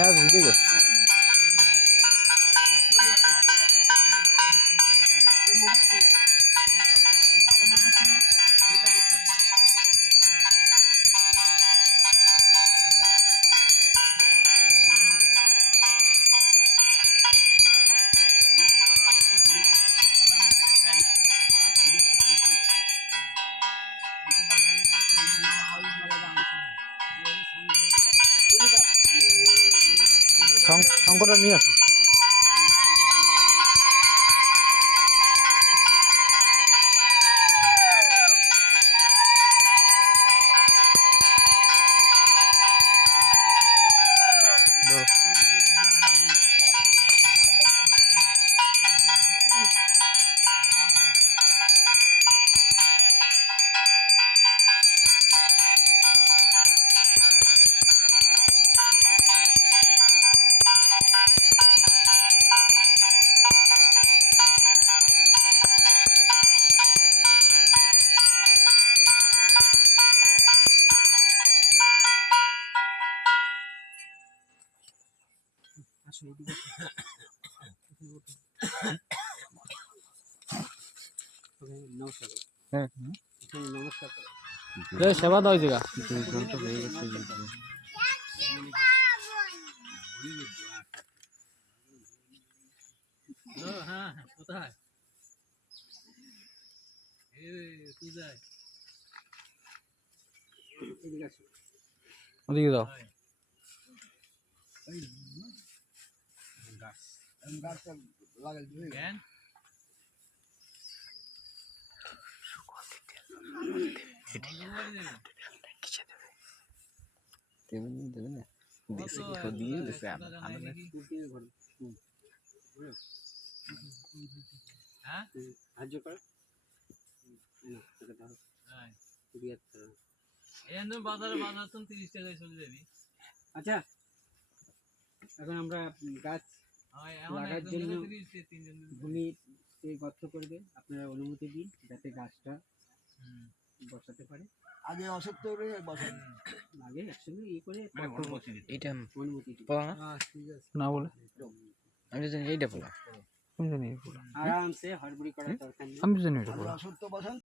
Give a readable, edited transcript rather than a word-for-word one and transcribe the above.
না ভিডিও কর শঙ্করটা নিয়ে আসো সেবা দাও জায়গা কোথায় ওদিকে যাও আচ্ছা এখন আমরা গাছ লাগার জন্য ভূমিতে গর্ত করবে আপনারা অনুমতি দিন যাতে গাছটা বসাতে পারে আগে অসত্য বসান আগে একসঙ্গে ইয়ে করে এটা অনুমতি দিন না বলে আমি জানি এইটা বলা আমি জানি আরামসে হড়বড়ি করার দরকার নেই আমি জানি এটা বলা অসত্য বসান